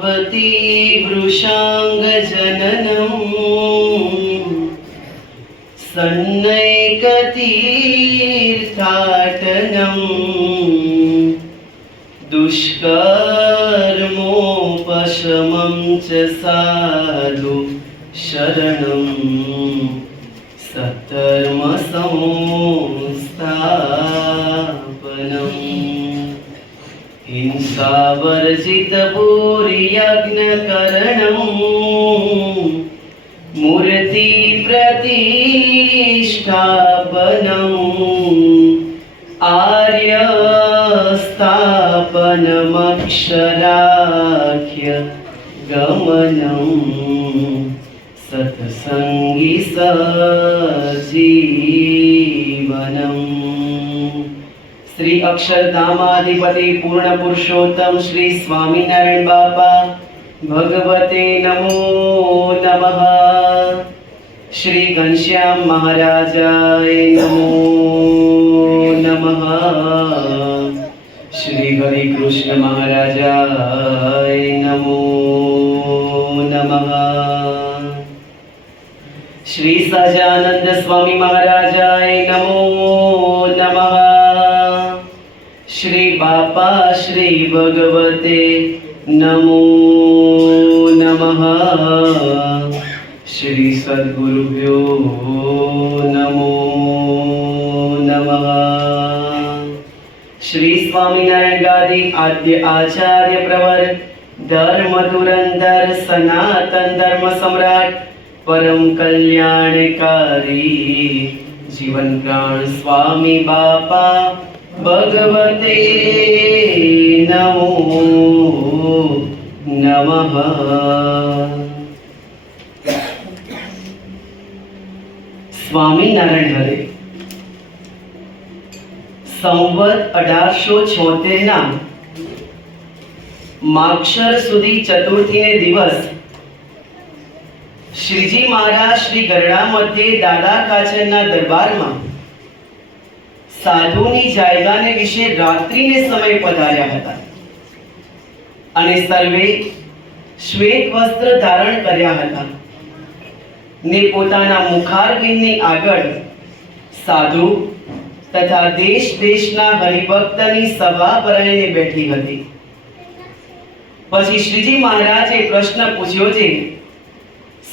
भवती वृषाङ्गजननम् सन्नैकतीर्थाटनम् दुष्कर्मोपशमं च साधु शरणं सत्कर्मसंस्थापनम् हिंसावर्जितभूरियज्ञकरणम् मूर्तिप्रतिष्ठापनम् आर्यस्थापनमक्षराख्य गमनम् सत्संगी सजीवनम्। श्री अक्षरधामाधिपति पूर्ण पुरुषोत्तम श्री स्वामीनारायण बापा भगवते नमो नमः। श्री घनश्याम महाराजाय नमो नमः। श्री हरि कृष्ण महाराजाय नमो नमः। श्री सहजानंद स्वामी महाराजाय नमो नमः। श्री बापा श्री भगवते नमो नमः। श्री सद्गुरुभ्यो नमो नमः। श्री स्वामीनारायण गादी आद्य आचार्य प्रवर धर्म धुरंधर सनातन धर्म सम्राट परम कल्याणकारी जीवन प्राण स्वामी बापा भगवते नमो नमः। स्वामीनारायण हरे संवत 1876 ના માક્ષર સુધી ચતુર્થીને દિવસ શ્રીજી મહારાજ શ્રી ગરડા મધ્યે દાદા કાચરના દરબારમાં સાધુની જાયગાને વિશે રાત્રિને સમય પધાર્યા હતા અને સર્વે શ્વેત વસ્ત્ર ધારણ કર્યા હતા ને પોતાના મુખારબિંદની આગળ સાધુ તથા દેશ દેશના હરિભક્તની સભા ભરાઈને બેઠી હતી। પછી શ્રીજી મહારાજે પ્રશ્ન પૂછ્યો છે,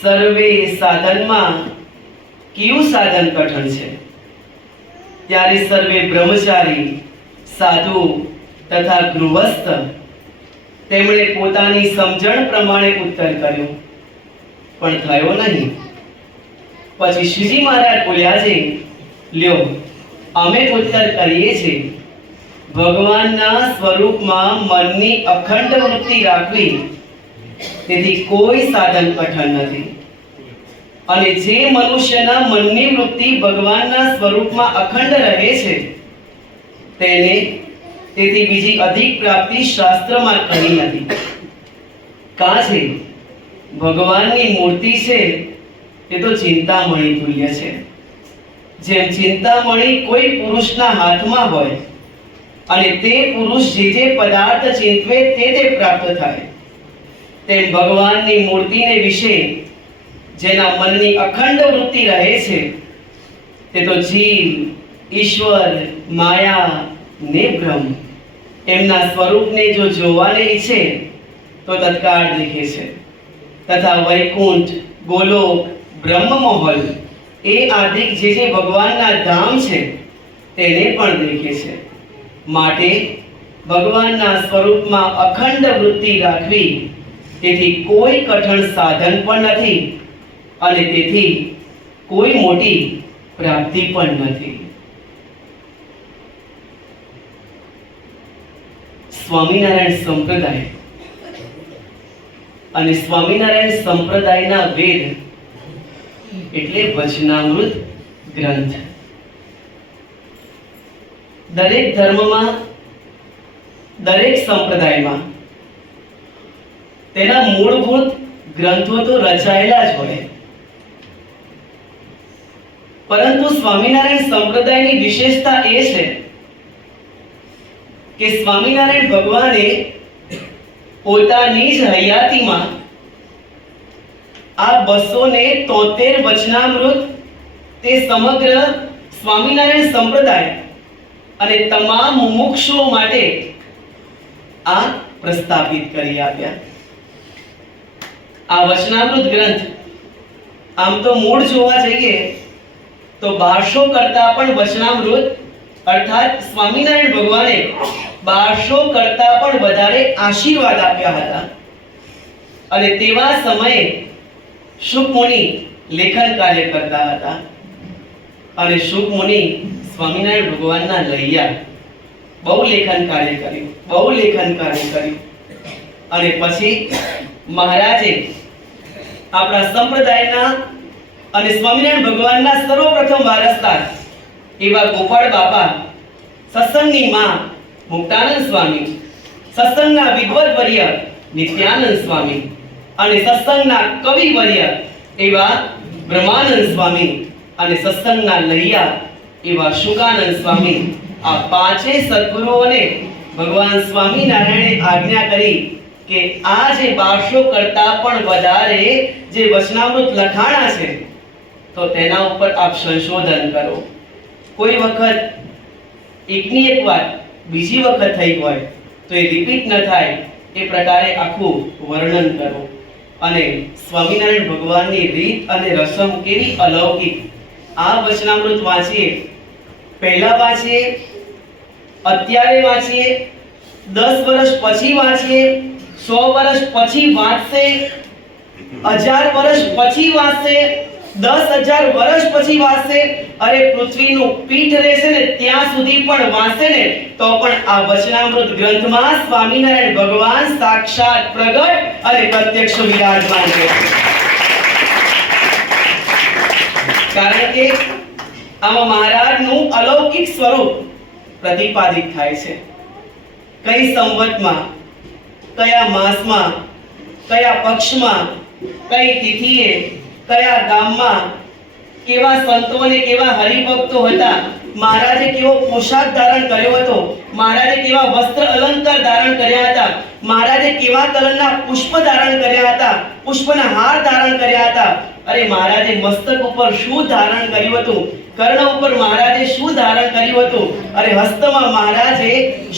સર્વે સાધનમાં કયું સાધન કઠણ છે? ત્યારે સર્વે બ્રહ્મચારી સાધુ તથા ગૃહસ્થ તેમણે પોતાની સમજણ પ્રમાણે ઉત્તર કર્યો, પણ થયો નહીં। પછી શ્રીજી મહારાજ બોલ્યા છે, લ્યો અમે ઉત્તર કરીએ છીએ, ભગવાનના સ્વરૂપમાં મનની અખંડ વૃત્તિ રાખવી તેથી કોઈ સાધન કઠણ નથી। અને જે મનુષ્યના મનની વૃત્તિ ભગવાનના સ્વરૂપમાં અખંડ રહે છે તેને તેથી બીજી અધિક પ્રાપ્તિ શાસ્ત્રમાં કહી નથી। કાં છે ભગવાનની મૂર્તિ છે તે તો ચિંતામણી તુલ્ય છે। જેમ ચિંતામણી કોઈ પુરુષના હાથમાં હોય અને તે પુરુષ જે જે પદાર્થ ચિંતવે તે પ્રાપ્ત થાય, તેમ ભગવાનની મૂર્તિને વિશે જેના મનની અખંડ વૃત્તિ રહે છે તે તો જીવ, ઈશ્વર, માયા ને બ્રહ્મ એમના સ્વરૂપને જો જોવાને ઈચ્છે તો તત્કાળ દેખે છે, તથા વૈકુંઠ, ગોલોક, બ્રહ્મમહોલ એ આદિક જે જે ભગવાનના ધામ છે તેને પણ દેખે છે। માટે ભગવાનના સ્વરૂપમાં અખંડ વૃત્તિ રાખવી તેથી કોઈ કઠણ સાધન પણ નથી અને તેથી કોઈ મોટી પ્રાપ્તિ પણ નથી। સ્વામિનારાયણ સંપ્રદાય અને સ્વામિનારાયણ સંપ્રદાયના વેદ એટલે વચનામૃત ગ્રંથ। દરેક ધર્મમાં, દરેક સંપ્રદાયમાં તેના મૂળભૂત ગ્રંથો તો રચાયેલા જ હોય, પરંતુ સ્વામિનારાયણ સંપ્રદાયની વિશેષતા એ છે કે સ્વામિનારાયણ ભગવાને પોતાની જ હયાતીમાં આ 273 વચનામૃત તે સમગ્ર સ્વામિનારાયણ સંપ્રદાય અને તમામ મુમુક્ષુઓ માટે આ પ્રસ્થાપિત કરી આપ્યા. આ વચનામૃત ગ્રંથ આમ તો મૂળ જોવા જઈએ તો 1200 કરતા પણ વચનામૃત અર્થાત સ્વામિનારાયણ ભગવાને 1200 કરતા પણ વધારે આશીર્વાદ આપ્યા હતા. અને તેવા સમયે શુક મુનિ લેખન કાર્ય કરતા હતા. અને શુક મુનિ સ્વામિનારાયણ ભગવાનના લૈયા બહુ લેખન કાર્ય કર્યું. અને પછી મહારાજે આપણા સંપ્રદાયના અને સ્વામિનારાયણ ભગવાનના સર્વપ્રથમ વારસદાર એવા ગોપાળ બાપા, સત્સંગની માં મુક્તાનંદ સ્વામી, સત્સંગના વિદ્વદ્વર્ય નિત્યાનંદ સ્વામી અને સત્સંગના કવિવર્ય એવા બ્રહ્માનંદ સ્વામી અને સત્સંગના લૈયા એવા શુકાનંદ સ્વામી, આ પાંચે સદ્ગુરુઓને ભગવાન સ્વામિનારાયણે આજ્ઞા કરી કે આ જે 1200 કરતા પણ વધારે જે વચનામૃત લખાણા છે તો તેના ઉપર આપ સંશોધન કરો. કોઈ વખત એકની એક વાત બીજી વખત થઈ હોય તો એ રિપીટ ન થાય એ પ્રકારે આખું વર્ણન કરો. અને સ્વામિનારાયણ ભગવાનની રીત અને રસમ કેવી અલૌકિક. આ વચનામૃત વાંચીએ, પહેલા વાંચીએ, અત્યારે વાંચીએ, 10 વર્ષ પછી વાંચીએ, 100 વર્ષ પછી વાંચશે, 1000 વર્ષ પછી વાંચશે, 10,000 વર્ષ પછી વાંચશે, અરે પૃથ્વીનું પીઠ રહેશે ને ત્યાં સુધી પણ વાંચશે ને તો પણ આ વચનામૃત ગ્રંથમાં સ્વામિનારાયણ ભગવાન સાક્ષાત પ્રગટ અને પ્રત્યક્ષ વિરાજમાન છે. કારણ કે આમાં મહારાજનું અલૌકિક સ્વરૂપ પ્રતિપાદિત થાય છે. કઈ સંવતમાં, કયા માસમાં, કયા પક્ષમાં, કઈ તિથિએ, કયા ગામમાં કેવા સંતો અને કેવા હરિભક્તો હતા, મહારાજે કેવો પોશાક ધારણ કર્યો હતો, મહારાજે કેવા વસ્ત્ર અલંકાર ધારણ કર્યા હતા, મહારાજે કેવા કલરના પુષ્પ ધારણ કર્યા હતા, પુષ્પના હાર ધારણ કર્યા હતા, અરે મહારાજે મસ્તક ઉપર શું ધારણ કર્યું હતું, કર્ણ ઉપર મહારાજે શું ધારણ કર્યું હતું, અરે હસ્તમાં મહારાજે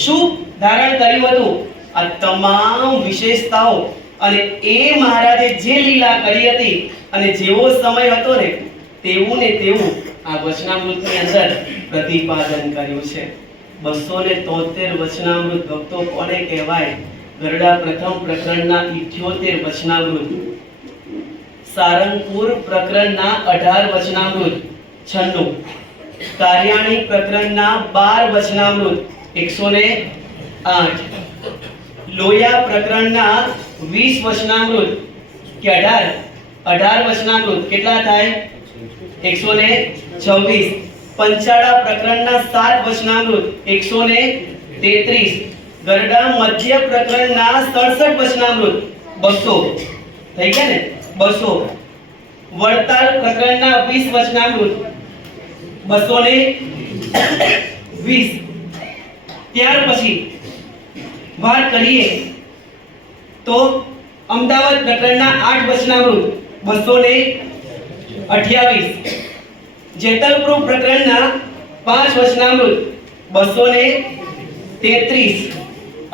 શું ધારણ કર્યું હતું. આ તમામ વિશેષતાઓ અને એ મહારાજે જે લીલા કરી હતી અને જેવો સમય હતો ને તેવું ને તેવું આ વચનામૃતની અંદર પ્રતિપાદન કર્યું છે. 273 વચનામૃત ભક્તો કોને કહેવાય? ગરડા પ્રથમ પ્રકરણના 78 વચનામૃત, સારંગપુર પ્રકરણના 18 વચનામૃત 96, કાર્યાણી પ્રકરણના 12 વચનામૃત 108, લોયા પ્રકરણના 20 વચનામૃત કે 18 વચનામૃત કેટલા થાય? 126, પંચાળા પ્રકરણના 7 વચનામૃત 133, ગરડા મધ્ય પ્રકરણના 67 વચનામૃત 200 થઈ ગયા ને 200, વડતાલ પ્રકરણના 20 વચનામૃત 220. ત્યાર પછી વાત કરીએ તો અમદાવાદ પ્રકરણના 8 વચનામૃત 228, જેતલપુર પ્રકરણના 5 વચનામૃત 233,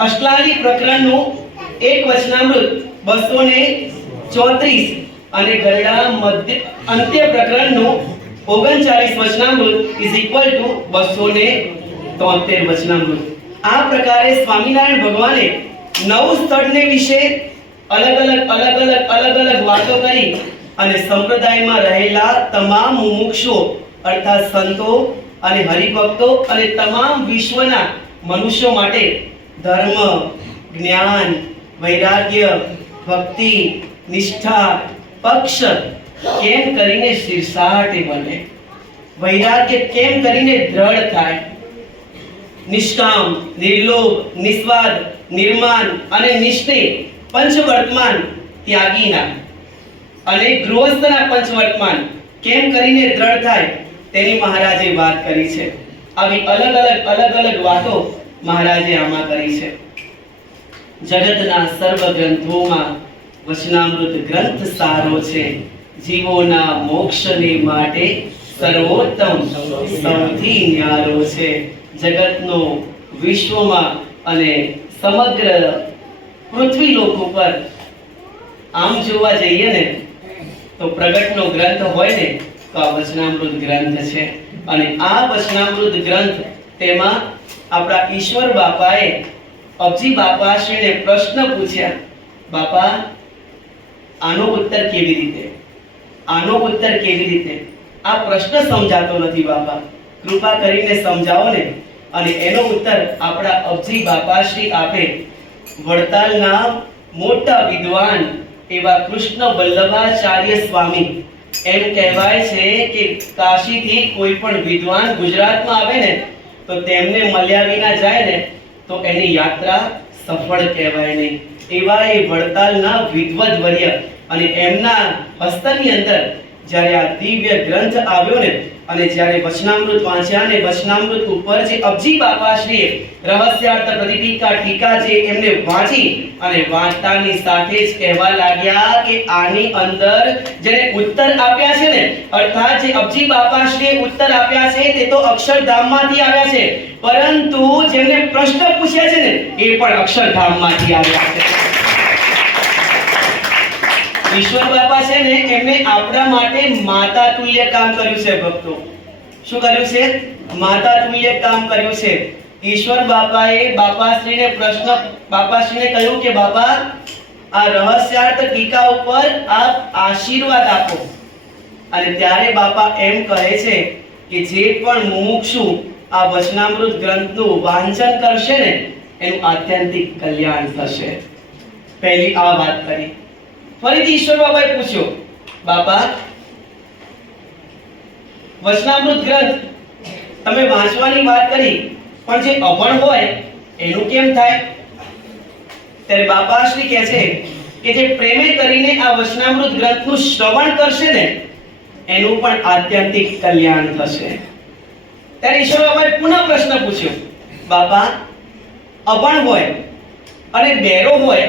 અસલાલી પ્રકરણનું 1 વચનામૃત 234 અને ગરડા મધ્ય અંત્ય પ્રકરણનું 39 વચનામૃત = 273 વચનામૃત. આ પ્રકારે સ્વામિનારાયણ ભગવાને 9 સ્થળને વિશે અલગ અલગ વાતો કરી અને સંપ્રદાયમાં રહેલા તમામ મુમુક્ષુઓ અર્થાત સંતો અને હરિભક્તો અને તમામ વિશ્વના મનુષ્યો માટે ધર્મ, જ્ઞાન, વૈરાગ્ય, ભક્તિ, નિષ્ઠા, પક્ષ કેમ કરીને શીર્ષાટે બને, વૈરાગ્ય કેમ કરીને દ્રઢ થાય, નિષ્કામ, નિર્લોભ, નિસ્વાર્થ, નિર્માન અને નિષ્ઠે પંચવર્તમાન ત્યાગીના અને ગૃહસ્થના પંચવર્તમાન કેમ કરીને દ્રઢ થાય તેની મહારાજે વાત કરી છે. આવી અલગ અલગ વાતો મહારાજે આમાં કરી છે. જગતના સર્વ ગ્રંથોમાં વચનામૃત ગ્રંથ સારો છે, જીવોના મોક્ષને માટે સર્વોત્તમ સૌથી ન્યારો છે. જગતનો વિશ્વમાં અને સમગ્ર પૃથ્વી લોક ઉપર આમ જોવા જઈએ ને તો પ્રગટનો ગ્રંથ હોય ને તો આ વચનામૃત ગ્રંથ છે. અને આ વચનામૃત ગ્રંથ તેમાં આપણા ઈશ્વર બાપાએ અબજી બાપાશ્રીને પ્રશ્ન પૂછ્યા, બાપા આનો ઉત્તર કેવી રીતે, આનો ઉત્તર કેવી રીતે, આ પ્રશ્ન સમજાતો નથી બાપા, કૃપા કરીને સમજાવો ને. અને એનો ઉત્તર આપણા અબજી બાપાશ્રી આપે. વડતાલના મોટા વિદ્વાન એવા કૃષ્ણ વલ્લભાચાર્ય સ્વામી, એમ કહેવાય છે કે કાશીથી કોઈ પણ વિદ્વાન ગુજરાતમાં આવે ને તો તેમને મળ્યા વિના જાય ને તો એની યાત્રા સફળ કહેવાય નહીં. એવા એ વડતાલના વિદ્વદ્વર્ય અને એમના હસ્તની અંદર જ્યારે આ દિવ્ય ગ્રંથ આવ્યો ને અને જ્યારે વચનામૃત વાંચ્યા ને વચનામૃત ઉપર જે અબજી બાપાશ્રીએ રહસ્યાર્થ પ્રદીપિકા ટીકા જે એમને વાંચી અને વાંચતાની સાથે જ કહેવા લાગ્યા કે આની અંદર જેને ઉત્તર આપ્યા છે ને, અર્થાત જે અબજી બાપાશ્રીએ ઉત્તર આપ્યા છે તે તો અક્ષરધામમાંથી આવ્યા છે, પરંતુ જેમને પ્રશ્ન પૂછ્યા છે ને એ પણ અક્ષરધામમાંથી આવ્યા છે. ઈશ્વર બાપા છે ને એમને આપણા માટે માતા તુલ્ય કામ કર્યું છે ભક્તો. શું કર્યું છે? માતા તુલ્ય કામ કર્યું છે. ઈશ્વર બાપાએ બાપાશ્રીને કહ્યું કે બાપા આ રહસ્યાર્થ ટીકા ઉપર આપ આશીર્વાદ આપો. અને ત્યારે બાપા એમ કહે છે કે જે પણ મુમુક્ષુ આ વચનામૃત ગ્રંથનું વાંચન કરશે ને એનું આત્યંતિક કલ્યાણ થશે. પહેલી આ વાત કરી. ફરીથી ઈશ્વર બાબાએ પૂછ્યો, બાપા વચનામૃત ગ્રંથ તમે વાંચવાની વાત કરી, પણ જે અભણ હોય એનું કેમ થાય? ત્યારે બાપાશ્રી કહે છે કે જે પ્રેમે કરીને આ વચનામૃત ગ્રંથનું શ્રવણ કરશે ને એનું પણ આત્યંતિક કલ્યાણ થશે. ત્યારે ઈશ્વર બાબાએ પુનઃ પ્રશ્ન પૂછ્યો, બાપા અભણ હોય અને બેરો હોય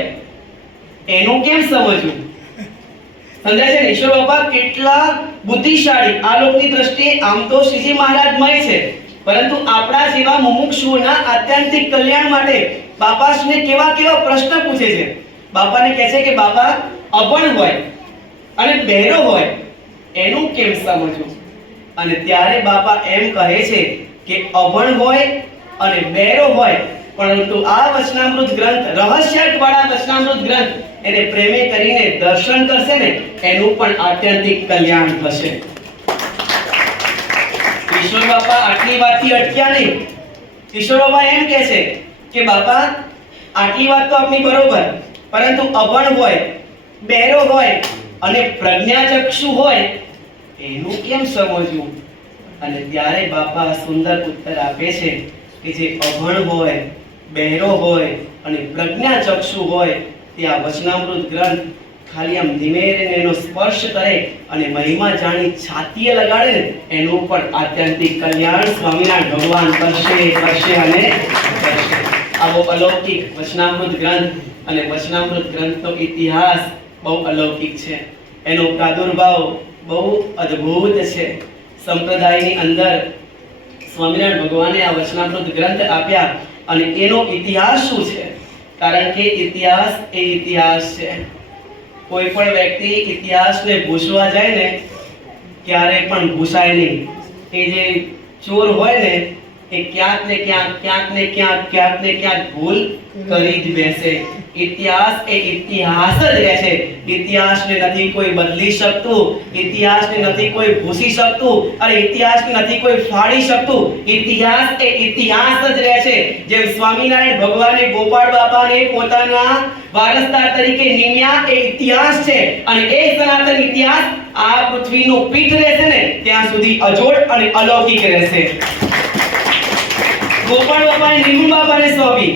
એનું કેમ સમજવું? સમજાય છે ને? ઈશ્વર બાપા કેટલા બુદ્ધિશાળી આ લોકની દ્રષ્ટિએ આમ તો શ્રીજી મહારાજ મય છે, પરંતુ આપણા જેવા મુમુક્ષુઓના આત્યંતિક કલ્યાણ માટે બાપાશ્રીને કેવા કેવા પ્રશ્ન પૂછે છે. બાપાને કહે છે કે બાપા અભણ હોય અને બહેરો હોય એનું કેમ સમજવું? અને ત્યારે બાપા એમ કહે છે કે અભણ હોય અને બહેરો હોય, પરંતુ આ વચનામૃત ગ્રંથ રહસ્યાર્થ વાળા વચનામૃત ગ્રંથ એને પ્રેમે કરીને દર્શન કરશે ને એનું પણ આત્યંતિક કલ્યાણ થશે. ઈશ્વર બાપા આટલી વાતથી અટક્યા નહીં. ઈશ્વર બાપા એમ કહે છે કે બાપા આટલી વાત તો આપની બરોબર, પરંતુ અભણ હોય, બહેરો હોય અને પ્રજ્ઞાચક્ષુ હોય એનું કેમ સમજવું? અને ત્યારે બાપા સુંદર ઉત્તર આપે છે કે જે અભણ હોય, બહેરો હોય અને પ્રજ્ઞાચક્ષુ હોય તે આ વચનામૃત ગ્રંથ ખાલી આમ ધીમે રહીને એનો સ્પર્શ કરે અને મહિમા જાણી છાતીએ લગાડે ને એનું પણ આત્યંતિક કલ્યાણ સ્વામિનારાયણ ભગવાન કરશે અને કરશે. આવો અલૌકિક વચનામૃત ગ્રંથ અને વચનામૃત ગ્રંથનો ઇતિહાસ બહુ અલૌકિક છે. એનો પ્રાદુર્ભાવ બહુ અદ્ભુત છે. સંપ્રદાયની અંદર સ્વામિનારાયણ ભગવાને આ વચનામૃત ગ્રંથ આપ્યા અને એનો ઇતિહાસ શું છે? કારણ કે ઇતિહાસ એ ઇતિહાસ છે. કોઈ પણ વ્યક્તિ ઇતિહાસને ભૂસવા જાય ને ક્યારે પણ ભૂસાય નહીં. એ જે ચોર હોય ને એ ક્યાંક ને ક્યાંક ભૂલ કરી જ બેસે. ઇતિહાસ એ ઇતિહાસ જ રહેશે. ઇતિહાસને નથી કોઈ બદલી શકતું, ઇતિહાસને નથી કોઈ ભૂસી શકતું, અને ઇતિહાસને નથી કોઈ ફાડી શકતું. ઇતિહાસ એ ઇતિહાસ જ રહેશે. જેમ સ્વામિનારાયણ ભગવાને ગોપાળ બાપાને પોતાના વારસદાર તરીકે નિમ્યા એ ઇતિહાસ છે, અને એ સનાતન ઇતિહાસ આ પૃથ્વીનું પીઠ રહેશે ને ત્યાં સુધી અજોડ અને અલૌકિક રહેશે. ગોપાળ બાપાએ નિર્ગુણ બાપાને સોંપી,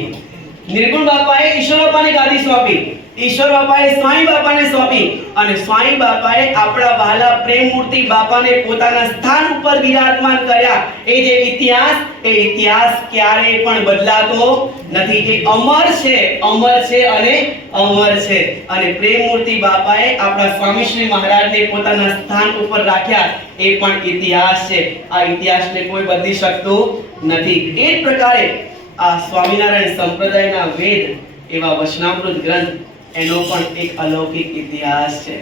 નિર્ગુણ બાપાએ ઈશ્વર બાપાને ગાદી સોંપી, ઈશ્વર બાપાએ સ્વામી બાપાને સોંપી અને સ્વામી બાપાએ આપણા વહાલા પ્રેમ મૂર્તિ બાપાને પોતાના સ્થાન ઉપર વિરાજમાન કર્યા. એ જે ઇતિહાસ, એ ઇતિહાસ ક્યારેય પણ બદલાતો નથી. એ અમર છે અને અમર છે. અને પ્રેમ મૂર્તિ બાપાએ આપણા સ્વામી શ્રી મહારાજને પોતાના સ્થાન ઉપર રાખ્યા. એ પણ ઇતિહાસ છે. આ ઇતિહાસને કોઈ બદલી શકતું નથી. એ જ પ્રકારે આ સ્વામિનારાયણ સંપ્રદાયના વેદ એવા વચનામૃત ગ્રંથ, એનો પણ એક અલૌકિક ઇતિહાસ છે.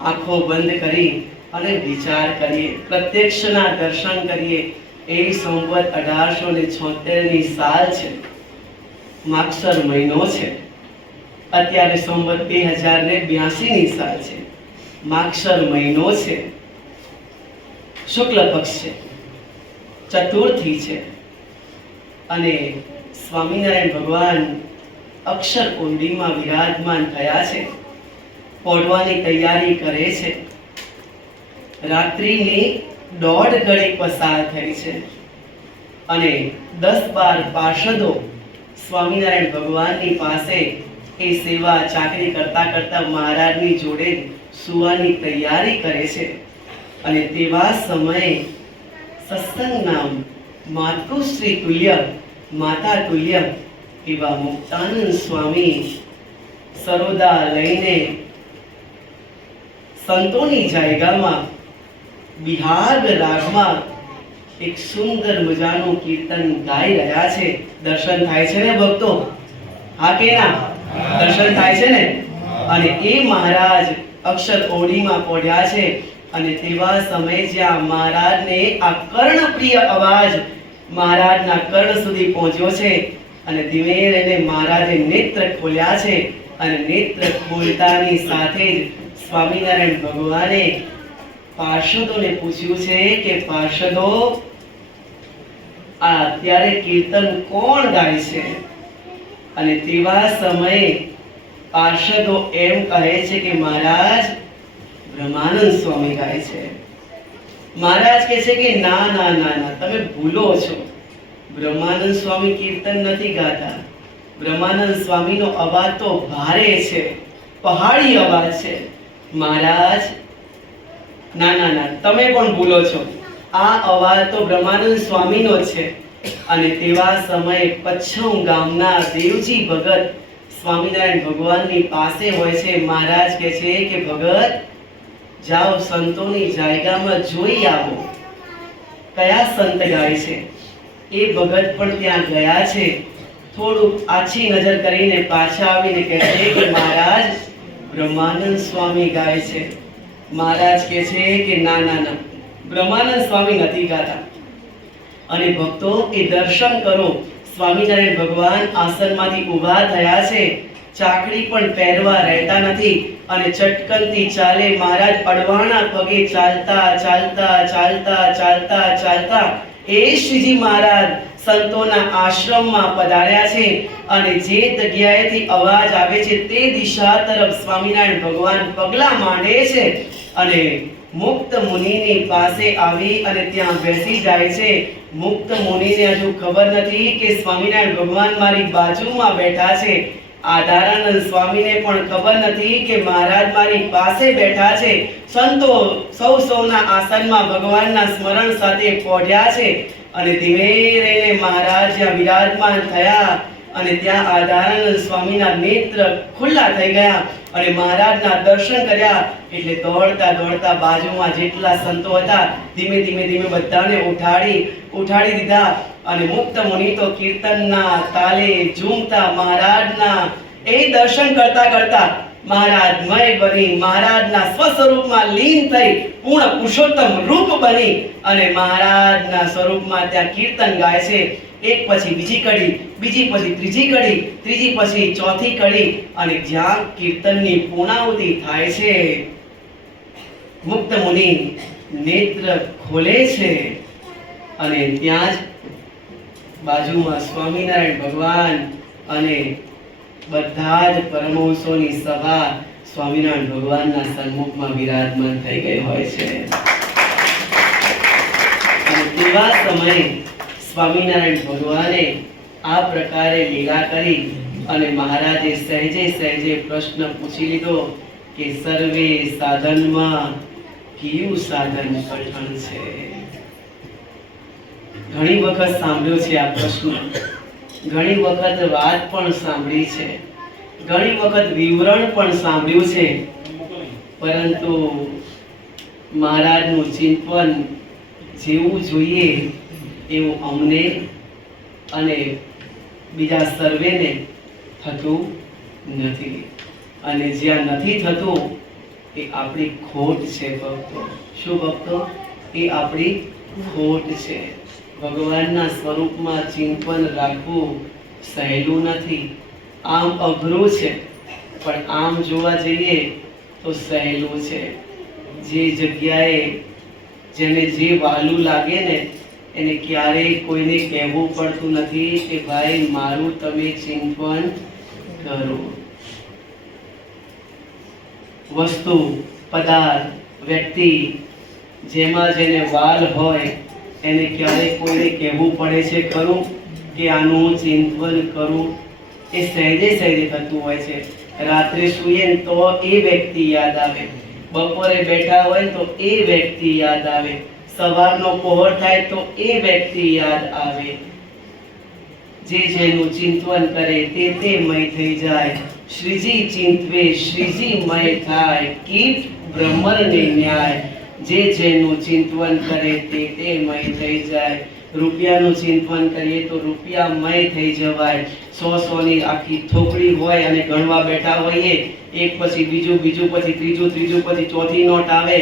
આંખો બંધ કરી અને વિચાર કરીએ, પ્રત્યક્ષના દર્શન કરીએ. એ સંવત 1876 ની સાલ છે, માગસર મહિનો છે. અત્યારે સંવત 2082 ની સાલ છે, માગસર મહિનો છે, શુક્લ પક્ષ છે, ચતુર્થી છે. અને સ્વામિનારાયણ ભગવાન અક્ષર કુંડીમાં વિરાજમાન થયા છે, પોઢવાની તૈયારી કરે છે. રાત્રિની 1.5 ઘડી પસાર થઈ છે અને 10-12 પાર્ષદો સ્વામિનારાયણ ભગવાનની પાસે એ સેવા ચાકરી કરતા કરતા મહારાજની જોડે સુવાની તૈયારી કરે છે. અને તેવા સમયે સત્સંગના માતૃશ્રી તુલ્ય, માતા તુલ્ય એવા મુક્તાનંદ સ્વામી સરોદા લઈને સંતોની જાયગામાં બિહાગ રાગમાં એક સુંદર મજાનું કીર્તન ગાઈ રહ્યા છે. દર્શન થાય છે ને ભક્તો? હા કે ના? દર્શન થાય છે ને? અને એ મહારાજ અક્ષર ઓડીમાં પોઢ્યા છે. અને તેવા સમયે જ્યાં મહારાજને આ કર્ણપ્રિય અવાજ મહારાજના કર્ણ સુધી પહોંચ્યો છે અને ધીમે રહીને મહારાજે નેત્ર ખોલ્યા છે. અને નેત્ર ખોલતાની સાથે જ સ્વામિનારાયણ ભગવાને પાર્ષદોને પૂછ્યું છે કે પાર્ષદો, આ અત્યારે કીર્તન કોણ ગાય છે? અને તેવા સમયે પાર્ષદો એમ કહે છે કે મહારાજ બ્રહ્માનંદ સ્વામી ગાય છે. મહારાજ કહે છે કે ના ના ના ના, તમે ભૂલો છો. બ્રહ્માનંદ સ્વામી કીર્તન નથી ગાતા. બ્રહ્માનંદ સ્વામીનો અવાજ તો ભારે છે, પહાડી અવાજ છે. મહારાજ ના ના ના, તમે પણ ભૂલો છો. આ અવાજ તો બ્રહ્માનંદ સ્વામીનો છે. અને તેવા સમયે પચ્છમ ગામના દેવજી ભગત સ્વામિનારાયણ ભગવાનની પાસે હોય છે. મહારાજ કહે છે કે ભગત, જાઓ સંતોની જાયગામાં જોઈ આવો કયા સંત ગાય છે. એ ભગત પણ ત્યાં ગયા છે. થોડું આછી નજર કરીને પાછા આવીને કહે છે કે મહારાજ બ્રહ્માનંદ સ્વામી ગાય છે. મહારાજ કહે છે કે ના ના ના, બ્રહ્માનંદ સ્વામી નથી ગાતા. અને ભક્તો, એ દર્શન કરો. સ્વામિનારાયણ ભગવાન આસનમાંથી ઊભા થયા છે. ચાકડી પણ પહેરવા રહેતા નથી અને ચટકનથી ચાલે. મહારાજ અડવાણા પગે ચાલતા ચાલતા ચાલતા ચાલતા ચાલતા એ શ્રીજી મહારાજ સંતોના આશ્રમમાં પધાર્યા છે. અને જે જગ્યાએથી અવાજ આવે છે તે દિશા તરફ સ્વામિનારાયણ ભગવાન પગલા માંડે છે. અને મુક્ત મુનિની પાસે આવી અને ત્યાં બેસી જાય છે. મુક્ત મુનિને હજુ ખબર નથી કે સ્વામિનારાયણ ભગવાન મારી બાજુમાં બેઠા છે. આધારાનંદ સ્વામીને પણ ખબર નથી કે મહારાજ મારી પાસે બેઠા છે. સંતો સૌના આસનમાં ભગવાનના સ્મરણ સાથે પોઢ્યા છે. અને ધીમે રહીને મહારાજ જ્યાં વિરાજમાન થયા અને ત્યાં આધારાનંદ સ્વામીના નેત્ર ખુલ્લા થઈ ગયા અને મહારાજના દર્શન કર્યા. એટલે દોડતા દોડતા બાજુમાં જેટલા સંતો હતા ધીમે ધીમે ધીમે બધાને ઉઠાડી દીધા. અને મુક્ત મુનિ તો કીર્તનના તાલે ઝૂમતા મહારાજના એ દર્શન કરતા કરતા મહારાજમય બની, મહારાજના સ્વસ્વરૂપમાં લીન થઈ, પૂર્ણ પુરુષોત્તમ રૂપ બની અને મહારાજના સ્વરૂપમાં ત્યાં કીર્તન ગાય છે. એક પછી બીજી કડી, બીજી પછી ત્રીજી કડી, ત્રીજી પછી ચોથી કડી. અને જ્યાં કીર્તનની પૂર્ણાહુતિ થાય છે, મુક્ત મુનિ નેત્ર ખોલે છે અને ત્યાં જ બાજુમાં સ્વામિનારાયણ ભગવાન અને બધા જ પરમહંસોની સભા સ્વામિનારાયણ ભગવાનના સન્મુખમાં વિરાજમાન થઈ ગઈ હોય છે. અને તેવા સમયે સ્વામિનારાયણ ભગવાને આ પ્રકારે લીલા કરી અને મહારાજે સહેજે સહેજે પ્રશ્ન પૂછી લીધો કે સર્વે સાધનમાં કયું સાધન કઠણ છે? ઘણી વખત સાંભળ્યો છે આ પ્રશ્ન, ઘણી વખત વાત પણ સાંભળી છે, ઘણી વખત વિવરણ પણ સાંભળ્યું છે, પરંતુ મહારાજનું ચિંતન જેવું જોઈએ એવું અમને અને બીજા સર્વેને થતું નથી. અને જ્યાં નથી થતું એ આપણી ખોટ છે ભક્તો. શું ભક્તો? એ આપણી ખોટ છે. ભગવાનના સ્વરૂપમાં ચિંતન રાખવું સહેલું નથી. આમ અઘરું છે, પણ આમ જોવા જઈએ તો સહેલું છે. જે જગ્યાએ જેને જે વાલું લાગે ને એને ક્યારેય કોઈને કહેવું પડતું નથી કે ભાઈ મારું તમે ચિંતન કરો. વસ્તુ, પદાર્થ, વ્યક્તિ જેમાં જેને વાલ હોય એને ક્યારેય કોઈને કહેવું પડે છે ખરું કે આનું ચિંતન કરું? એ સહેજે સહેજે થતું હોય છે. રાત્રે સૂઈએ ને તો એ વ્યક્તિ યાદ આવે, બપોરે બેઠા હોય તો એ વ્યક્તિ યાદ આવે, સવારનો પહોર થાય તો એ વ્યક્તિ યાદ આવે. જે જેનું ચિંતન કરે તે મય થઈ જાય. શ્રીજી ચિંતવે શ્રીજી મય થાય, કીટ બ્રહ્મણને ન્યાય. જે જેનું ચિંતન કરે તે મય થઈ જાય. રૂપિયાનું ચિંતન કરીએ તો રૂપિયામય થઈ જવાય. 100ની આખી થોકડી હોય અને ગણવા બેઠા હોઈએ, એક પછી બીજું, બીજું પછી ત્રીજું, ત્રીજું પછી ચોથી નોટ આવે,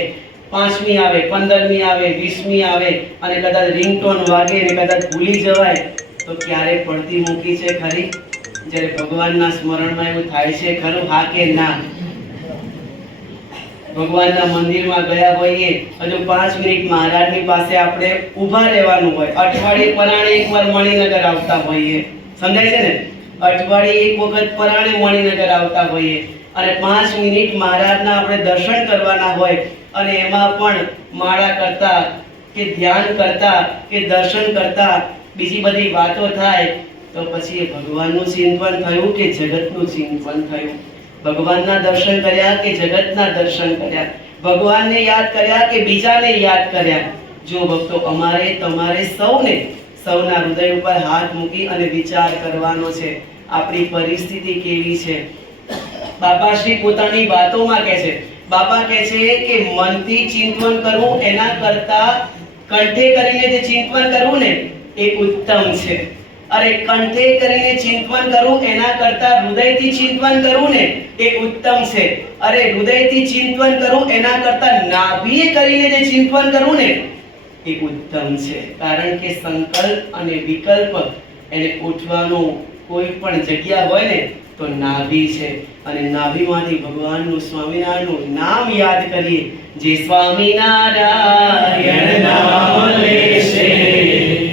5મી આવે, 15મી આવે, 20મી આવે અને કદાચ રિંગટોન વાગે અને કદાચ ભૂલી જવાય તો ક્યારે પડતી મૂકી છે ખરી? જ્યારે ભગવાનના સ્મરણમાં એવું થાય છે ખરું? હા કે ના? ભગવાનના મંદિરમાં ગયા હોઈએ, હજુ 5 મિનિટ મહારાજની પાસે આપણે ઊભા રહેવાનું હોય. અઠવાડિયે પરાણે એકવાર મણિનગર આવતા હોઈએ, સમજાય છે ને? અઠવાડિયે એક વખત પરાણે મણિનગર આવતા હોઈએ અને 5 મિનિટ મહારાજના આપણે દર્શન કરવાના હોય અને એમાં પણ માળા કરતા કે ધ્યાન કરતા કે દર્શન કરતા બીજી બધી વાતો થાય તો પછી એ ભગવાનનું ચિંતન થયું કે જગતનું ચિંતન થયું? ભગવાનના દર્શન કર્યા કે જગતના દર્શન કર્યા? ભગવાનને યાદ કર્યા કે બીજાને યાદ કર્યા? જો ભક્તો, અમારે તમારે સૌના હૃદય ઉપર હાથ મૂકી અને વિચાર કરવાનો છે. આપણી પરિસ્થિતિ કેવી છે? બાપાશ્રી પોતાની વાતોમાં કહે છે, બાપા કહે છે કે મનથી ચિંતન કરવું એના કરતા કંઠે કરીને જે ચિંતન કરવું ને એ ઉત્તમ છે. અરે કંઠે કરીને ચિંતન કરવું એના કરતા હૃદયથી ચિંતન કરવું ને એ ઉત્તમ છે. અરે હૃદયથી ચિંતન કરવું એના કરતા નાભીએ કરીને જે ચિંતન કરવું ને એ ઉત્તમ છે. કારણ કે સંકલ્પ અને વિકલ્પ એને ઉઠવાનું કોઈ પણ જગ્યા હોય ને તો નાભી છે. અને નાભીમાંથી ભગવાનનું સ્વામિનારાયણનું નામ યાદ કરીએ. જે સ્વામિનારાયણ નામ લેશે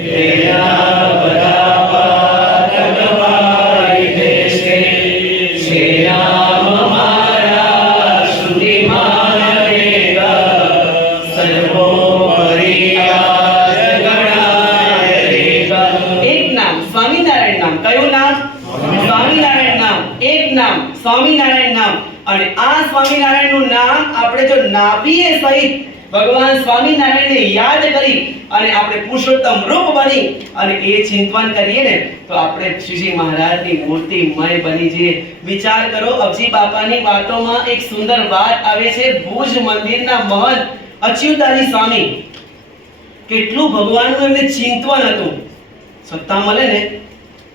તેના બધા પાપ કપાઈ દેશે. છે નામ મારા શ્રુતિમાં રહેલા, સર્વોપરી આજ ગણાય રેલા. એક નામ સ્વામિનારાયણ નામ. કયું નામ? સ્વામિનારાયણ નામ. એક નામ સ્વામિનારાયણ નામ. અને આ સ્વામિનારાયણનું નામ આપણે જો નાભીએ સહિત ભગવાન સ્વામિનારાયણને યાદ કરી અને આપણે પુરુષોત્તમ રૂપ બની અને એ ચિંતન કરીએ ને તો આપણે શ્રીજી મહારાજની મૂર્તિમય બની જઈએ. વિચાર કરો, અબજી બાપાની વાતોમાં એક સુંદર વાત આવે છે. ભુજ મંદિરના મહંત અચ્યુતાજી સ્વામી, કેટલું ભગવાનનું એમને ચિંતન હતું. સત્તા મળે ને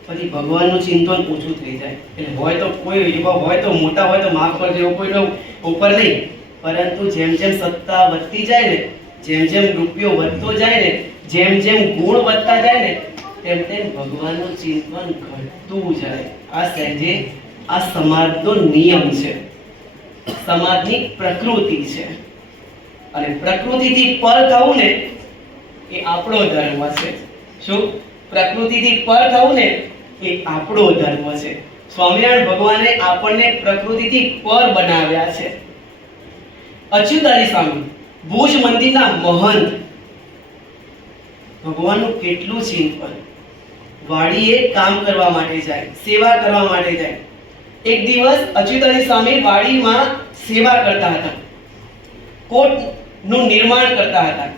પછી ભગવાનનું ચિંતન ઓછું થઈ જાય. એટલે હોય તો કોઈ એવા હોય તો મોટા હોય તો માફ કરજો, એવું કોઈનો ઉપર નહીં. પરંતુ જેમ જેમ સત્તા વધતી જાય ને, જેમ જેમ રૂપિયો વધતો જાય ને, જેમ જેમ ગુણ વધતા જાય ને તેમ તેમ ભગવાનનું ચિંતન ઘટતું જાય. આ સહેજે આ સમાજનો નિયમ છે, સમાજની પ્રકૃતિ છે. અને પ્રકૃતિથી પર થવું ને એ આપણો ધર્મ છે. શું? પ્રકૃતિથી પર થવું ને એ આપણો ધર્મ છે. સ્વામિનારાયણ ભગવાને આપણને પ્રકૃતિથી પર બનાવ્યા છે. અચ્યુતાજી સ્વામી ભુજ મંદિરના મહંત, ભગવાનનું કેટલું ચિંતન. વાડીએ કામ કરવા માટે જાય, સેવા કરવા માટે જાય. એક દિવસ અચ્યુતાનંદ સ્વામી વાડીમાં સેવા કરતા હતા, કોટનું નિર્માણ કરતા હતા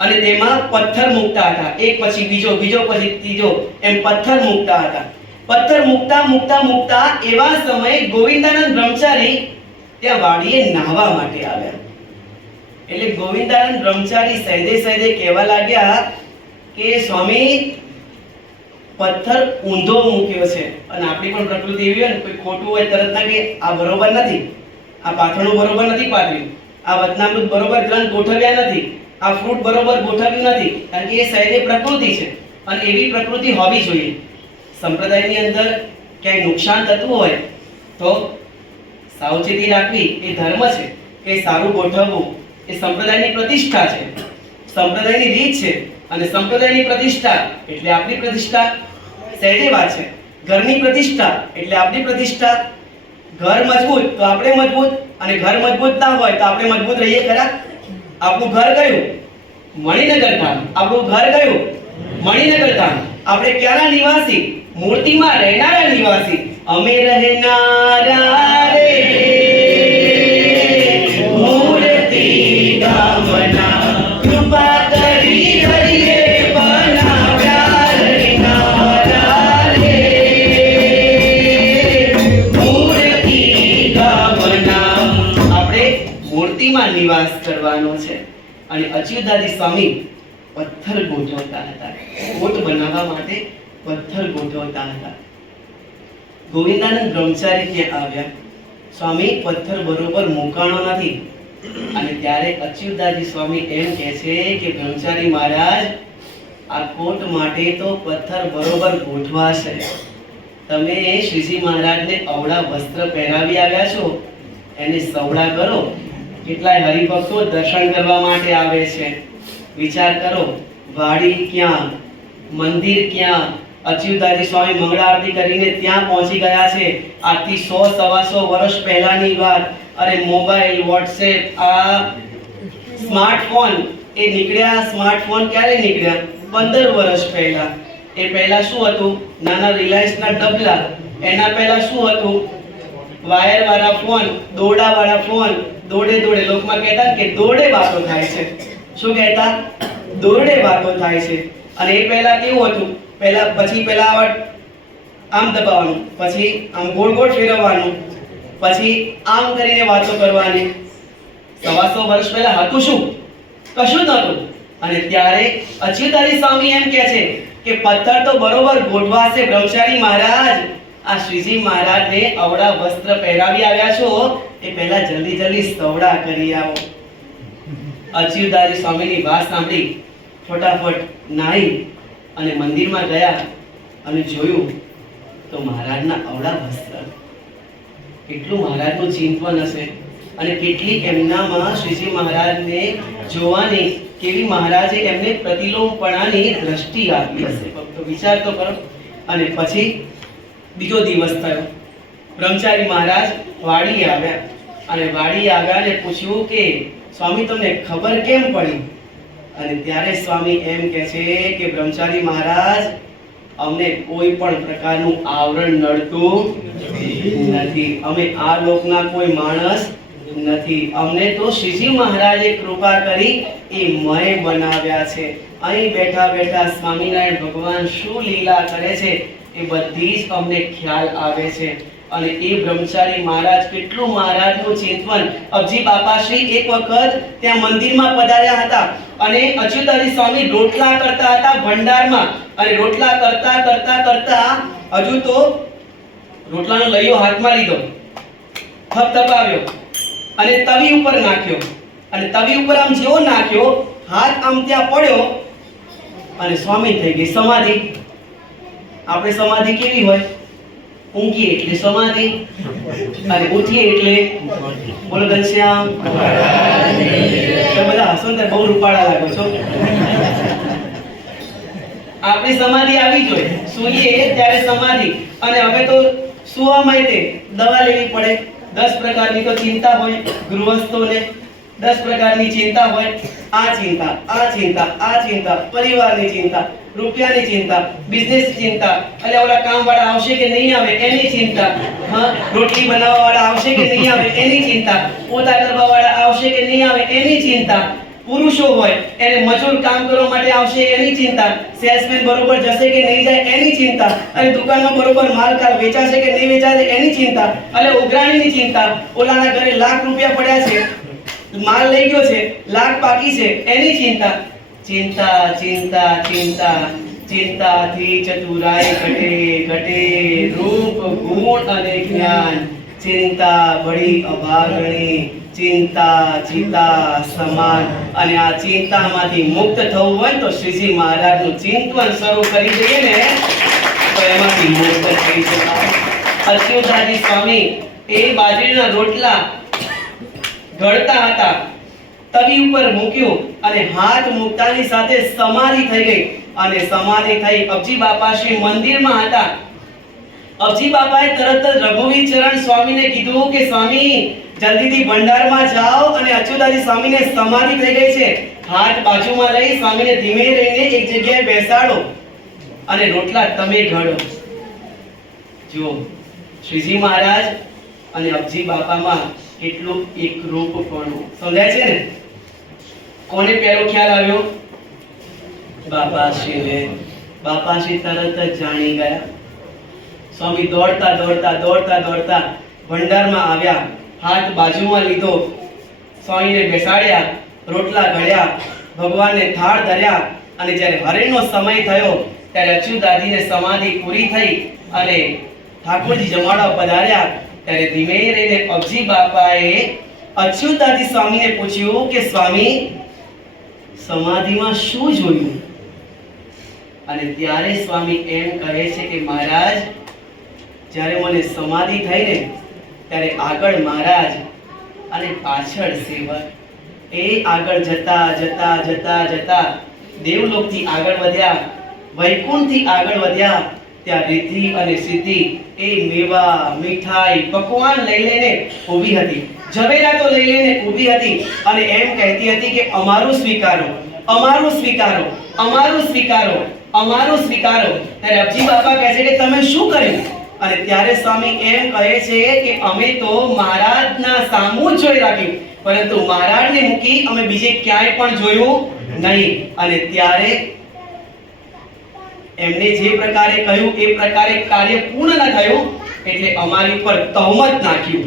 અને તેમાં પથ્થર મૂકતા હતા. એક પછી બીજો, બીજો પછી ત્રીજો, એમ પથ્થર મૂકતા હતા. પથ્થર મૂકતા એવા સમયે ગોવિંદાનંદ બ્રહ્મચારી ત્યાં વાડીએ નાહવા માટે આવ્યા. એટલે ગોવિંદાનંદ બ્રહ્મચારી સહેજે કહેવા લાગ્યા કે સ્વામી, પથ્થર ઊંધો મૂક્યો છે. અને આપણી પણ પ્રકૃતિ એવી હોય ને, કોઈ ખોટું હોય તરત ના કે આ બરોબર નથી, આ પાથરણું બરોબર નથી પાથર્યું, આ વચનામૃત બરોબર ગ્રંથ ગોઠવ્યા નથી, આ ફ્રૂટ બરોબર ગોઠવ્યું નથી. કારણ કે એ સહેજે પ્રકૃતિ છે અને એવી પ્રકૃતિ હોવી જોઈએ. સંપ્રદાયની અંદર ક્યાંય નુકસાન થતું હોય તો સાવચેતી રાખવી એ ધર્મ છે. કે સારું ગોઠવવું એ સંપ્રદાયની પ્રતિષ્ઠા છે, સંપ્રદાયની રીત છે. અને સંપ્રદાયની પ્રતિષ્ઠા એટલે આપણી પ્રતિષ્ઠા. સહેજે વાત છે. ઘરની પ્રતિષ્ઠા એટલે આપણી પ્રતિષ્ઠા. ઘર મજબૂત તો આપણે મજબૂત, અને ઘર મજબૂત ના હોય તો આપણે મજબૂત રહીએ ખરા? આપણું ઘર કયું? મણિનગર ધામ. આપણું ઘર કયું? મણિનગર ધામ. આપણે ક્યાંના નિવાસી? મૂર્તિમાં રહેનારા નિવાસી. અમે રહેનારા રે મૂર્તિ ધામના, કૃપા કરી હરિએ બનાવ્યા રહેનારા રે મૂર્તિ ધામના. આપણે મૂર્તિમાં નિવાસ કરવાનો છે. અને અચ્યુતાનંદ સ્વામી પથ્થર ગોઠવતા હતા, કોટ બનાવવા માટે પથ્થર ગોઠવતા હતા. ગોવિંદાનંદ બ્રહ્મચારી ત્યાં આવ્યા, સ્વામી પથ્થર બરોબર મૂકાણો નથી. અને ત્યારે અચ્યુતાનંદ સ્વામી એમ કહે છે કે બ્રહ્મચારી મહારાજ, આ કોટ માટે તો પથ્થર બરોબર ગોઠવાશે. તમે શ્રીજી મહારાજને અવળા વસ્ત્ર પહેરાવી આવ્યા છો, એને સવડા કરો. કેટલાય હરિભક્તો દર્શન કરવા માટે આવે છે. વિચાર કરો, વાડી ક્યાં, મંદિર ક્યાં? અચ્યુતાનંદ સ્વામી મંગળા આરતી કરીને ત્યાં પહોંચી ગયા છે. આજથી 100-125 વર્ષ પહેલાની વાત. અરે મોબાઈલ, વોટ્સએપ, આ સ્માર્ટફોન એ નીકળ્યા. સ્માર્ટફોન ક્યારે નીકળ્યા? 15 વર્ષ પહેલા. એ પહેલા શું હતું? નાના રિલાયન્સના ડબલા. એના પહેલા શું હતું? વાયર વાળા ફોન, દોરડા વાળા ફોન. દોડે લોકમાં કહેતા કે દોડે વાતો થાય છે. શું કહેતા? દોરડે વાતો થાય છે. અને એ પહેલા કેવું હતું? પહેલા આમ દબાવવાનું, પછી આમ ગોળ ગોળ ફેરવવાનું, પછી આમ કરીને વાતો કરવાની. 125 વર્ષ પહેલા હતું શું? કશું નહોતું. અને ત્યારે અચ્યુતાનંદ સ્વામી એમ કહે છે કે પથ્થર તો બરોબર ગોઠવાશે બ્રહ્મચારી મહારાજ. આ શ્રીજી મહારાજને અવળા વસ્ત્ર પહેરાવી આવ્યા છો, એ પહેલા જલ્દી સવડા કરી આવો. અચ્યુતાનંદ સ્વામીની વાત સાંભળી ફટાફટ નાહી અને મંદિરમાં ગયા અને જોયું તો મહારાજના અવળા વસ્ત્ર. કેટલું મહારાજનું ચિંતન હશે અને કેટલી એમનામાં શ્રીજી મહારાજને જોવાની, કેવી મહારાજે એમને પ્રતિલોમપણાની દ્રષ્ટિ આપી હશે. તો વિચાર તો કરો. અને પછી બીજો દિવસ થયો. બ્રહ્મચારી મહારાજ વાડી આવ્યા અને ને પૂછ્યું કે સ્વામી, તમને ખબર કેમ પડી? અને ત્યારે સ્વામી એમ કહે છે કે બ્રહ્મચારી મહારાજ, અમને કોઈ પણ પ્રકારનું આવરણ નડતું નથી. અમે આ લોકના કોઈ માણસ નથી. અમને તો શ્રીજી મહારાજે કૃપા કરી એ મય બનાવ્યા છે. અહીં બેઠા સ્વામિનારાયણ ભગવાન શું લીલા કરે છે એ બધી જ અમને ખ્યાલ આવે છે. અને એ બ્રહ્મચારી મહારાજ કેટલું મહારાજનું ચિંતન. અબજી બાપાશ્રી એક વખત ત્યાં મંદિરમાં પધાર્યા હતા અને અચ્યુતાનંદ સ્વામી રોટલા કરતા હતા ભંડારમાં. અને રોટલા કરતા હજુ તો રોટલાનો લઈયો હાથમાં લીધો, થપથપાવ્યો અને તવી ઉપર નાખ્યો. અને તવી ઉપર આમ જેવો નાખ્યો, હાથ આમ ત્યાં પડ્યો અને સ્વામી થઈ ગઈ સમાધિ. આપણે સમાધિ કેવી હોય? ઊંઘી એટલે સમાધિ અને ઉઠીએ એટલે બોલો ઘનશ્યામ. બધા હસો ને બહુ રૂપાળા લાગો છો. આપણી સમાધિ આવી જોઈએ. સૂઈએ ત્યારે સમાધિ. અને હવે તો સુવા માટે દવા લેવી પડે. 10 પ્રકારની તો ચિંતા હોય ગૃહસ્થોને. 10 પ્રકારની ચિંતા હોય, આ ચિંતા, આ ચિંતા, આ ચિંતા, પરિવારની ચિંતા, રૂપિયાની ચિંતા, બિઝનેસની ચિંતા, એટલે ઓલા કામવાળા આવશે કે નહીં આવે એની ચિંતા, હા, રોટલી બનાવવાવાળા આવશે કે નહીં આવે એની ચિંતા, પોતા કરવાવાળા આવશે કે નહીં આવે એની ચિંતા, પુરુષો હોય એને મજૂર કામ કરવા માટે આવશે એની ચિંતા, સેલ્સમેન બરોબર જશે કે નહીં જાય એની ચિંતા, અને દુકાનમાં બરોબર માલ કાલ વેચાશે કે નહીં વેચાશે એની ચિંતા, એટલે ઉઘરાણીની ચિંતા, ઓલાના ઘરે લાખ રૂપિયા પડ્યા છે, માલ લઈ ગયો છે, લાખ બાકી છે એની ચિંતા. ચિંતા ચિંતા ચિંતા, ચિંતાથી ચતુરાઈ ઘટે, ઘટે રૂપ ગુણ અને જ્ઞાન, ચિંતા બળી અભાગણી, ચિંતા ચિતા સમાન. અને આ ચિંતામાંથી મુક્ત થવું હોય તો શ્રીજી મહારાજનું ચિંતન શરૂ કરી દઈએ ને તો એમાંથી મુક્ત થઈ શકાય. અચ્યુતાજી સ્વામી એ બાજરીના રોટલા ઘડતા હતા, તવી ઉપર મૂક્યું અને હાથ મૂકતાની સાથે સમાધિ થઈ ગઈ. અને સમાધિ થઈ અબજી બાપા શ્રી મંદિરમાં હતા. અબજી બાપાએ તરત જ રઘુવીર ચરણ સ્વામીને કીધું કે સ્વામી જલ્દીથી ભંડારમાં જાઓ અને અચ્યુતાજી સ્વામીને સમાધિ થઈ ગઈ છે. હાથ બાજુમાં લઈ સ્વામીને ધીમે રહીને એક જગ્યાએ બેસાડો અને રોટલા તમે ઘડો. જો શ્રીજી મહારાજ અને અબજી બાપામાં કેટલું એક રૂપપણું સમજાય છે ને. કોને પહેલો ખ્યાલ આવ્યો? બાપાશ્રીને. બાપાશ્રી તરત જ જાણી ગયા. સ્વામી દોડતા દોડતા દોડતા દોડતા ભંડારમાં આવ્યા, હાથ બાજુમાં લીધો, સ્વામીને બેસાડ્યા, રોટલા ઘડ્યા, ભગવાનને થાળ ધર્યા. અને જ્યારે હરિનો સમય થયો ત્યારે અચ્યુતાજીને સમાધિ પૂરી થઈ અને ઠાકોરજી જમાડવા પધાર્યા. ત્યારે ધીમે રહીને અબજી બાપાએ અચ્યુતાજી સ્વામીને પૂછ્યું કે સ્વામી સમાધિમાં શું જોયું? અને ત્યારે સ્વામી એમ કહે છે કે મહારાજ જ્યારે મને સમાધિ થઈ ને ત્યારે આગળ મહારાજ અને પાછળ સેવક, એ આગળ જતા જતા જતા જતા દેવલોકથી આગળ વધ્યા, વૈકુંઠથી આગળ વધ્યા. ત્યાં રિદ્ધિ અને સિદ્ધિ એ મેવા મીઠાઈ પકવાન લઈ લઈને ઊભી હતી, ઝવેરા તો લઈ લઈને ઊભી હતી અને એમ કહેતી હતી કે અમારું સ્વીકારો, અમારું સ્વીકારો, અમારું સ્વીકારો, અમારું સ્વીકારો. ત્યારે અબજી બાપા કહે છે કે તમે શું કર્યું? અને ત્યારે સ્વામી એમ કહે છે કે અમે તો મહારાજના સામું જ જોઈ રાખ્યું, પરંતુ મહારાજને મૂકી અમે બીજે ક્યાંય પણ જોયું નહીં. અને ત્યારે એમને જે પ્રકારે કહ્યું એ પ્રકારે કાર્ય પૂર્ણ ન થયું એટલે અમારી ઉપર તહોમત નાખ્યું.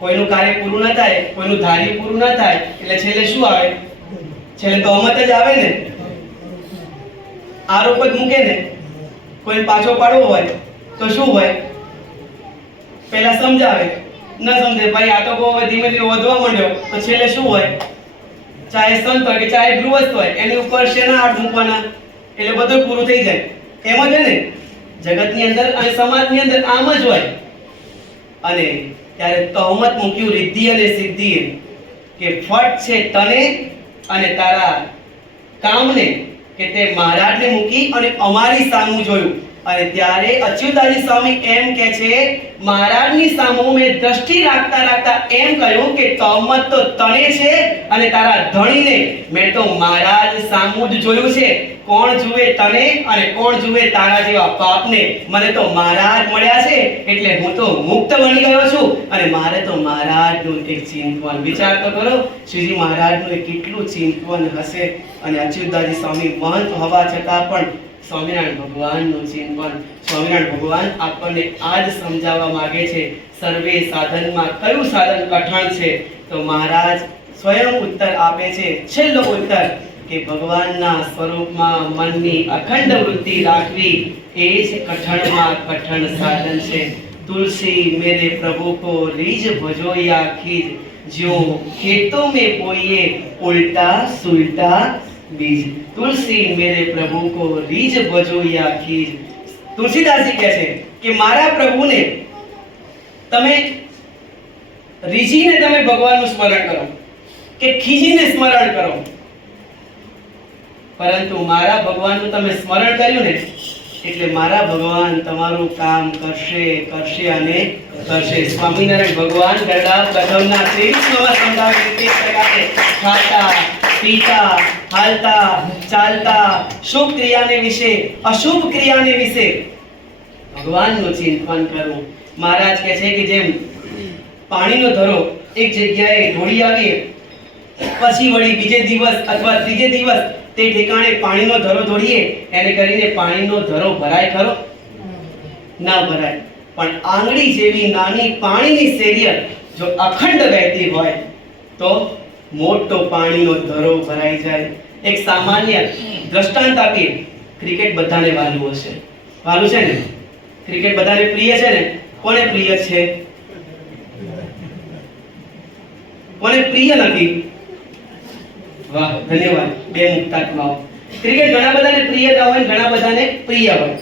કોઈનું કાર્ય પૂરું ન થાય, કોઈનું ધાર્યું પૂરું ન થાય એટલે છેલ્લે શું આવે? છેલ્લે તહોમત જ આવે ને, આરોપ જ મૂકે ને. કોઈ પાછો પાડવો હોય તો શું હોય? પહેલા સમજાવે, ન સમજે ભાઈ આ તો બહુ ધીમે ધીમે વધવા માંડ્યો તો છેલ્લે શું હોય? ચાહે સંત હોય કે ચાહે ગૃહસ્થ હોય એની ઉપર શેના હાથ મૂકવાના એટલે બધું પૂરું થઈ જાય. એમ જ ને જગતની અંદર અને સમાજની અંદર આમ જ હોય. અને ત્યારે તહોમત મૂક્યું રિદ્ધિ અને સિદ્ધિએ કે ફટ છે તને અને તારા કામને કે તે મહારાજને મૂકી અને અમારી સામું જોયું. અને ત્યારે અચ્યુતાજી સ્વામી એમ કહે છે મહારાજની સામું મેં દ્રષ્ટિ રાખતા રાખતા એમ કહ્યું કે તહોમત તો તને છે અને તારા ધણીને મેં તો મહારાજ સામું જ જોયું છે. કોણ જુએ તને અને કોણ જુએ તારા જેવા પાપને? મને તો મહારાજ મળ્યા છે એટલે હું તો મુક્ત બની ગયો છું. અને મારે તો મહારાજનું એક ચિંતન, વિચાર તો કરો શ્રીજી મહારાજનું કેટલું ચિંતન હશે. અને અચ્યુતાજી સ્વામી મહંત હોવા છતાં પણ સ્વામિનારાયણ ભગવાનનું ચિંતન. સ્વામિનારાયણ ભગવાન આપણને આજ સમજાવવા માંગે છે સર્વે સાધનમાં કયું સાધન કઠણ છે? તો મહારાજ સ્વયં ઉત્તર આપે છે, છેલ્લો ઉત્તર કે ભગવાનના સ્વરૂપમાં મનની અખંડ વૃત્તિ રાખવી એ જ કઠણમાં કઠણ સાધન છે. तुलसी मेरे प्रभु को रीझ भजो या खीज, जो खेतों में बोए उल्टा सुलटा बीज. तुलसी मेरे प्रभु को रीझ भजो या खीज. तुलसीदास जी કહે છે કે મારા પ્રભુને તમે રીઝીને તમે ભગવાનનું સ્મરણ કરો કે ખીજીને સ્મરણ કરો, પરંતુ મારા ભગવાનનું તમે સ્મરણ કર્યું ને એટલે મારા ભગવાન તમારું કામ કરશે કરશે અને કરશે. સ્વામિનારાયણ ભગવાન ગરડા પ્રથમના 23માં સમજાવે છે તે પ્રકારે ખાતા પીતા હાલતા ચાલતા શુભ ક્રિયાને વિશે અશુભ ક્રિયાને વિશે ભગવાનનું ચિંતન કરવું. મહારાજ કહે છે કે જેમ પાણીનો ધરો એક જગ્યાએ ઢોળી આવીએ પછી વળી બીજે દિવસ અથવા ત્રીજે દિવસ તે ઠેકાણે પાણીનો ધરો ઢોળીએ એને કરીને પાણીનો ધરો ભરાય ખરો? ના ભરાય. પણ આંગળી જેવી નાની પાણીની સેરિયલ જો અખંડ વહેતી હોય તો મોટો પાણીનો ધરો ભરાઈ જાય. એક સામાન્ય દ્રષ્ટાંત આપીએ. ક્રિકેટ બધાને વાલું હશે, વાલું છે ને? ક્રિકેટ બધાને પ્રિય છે ને? કોને પ્રિય છે? કોને પ્રિય નથી? વાહ, ધન્યવાદ. બે મુક્તાત્માઓ. ક્રિકેટ ઘણા બધાને પ્રિય ન હોય, ઘણા બધાને પ્રિય હોય.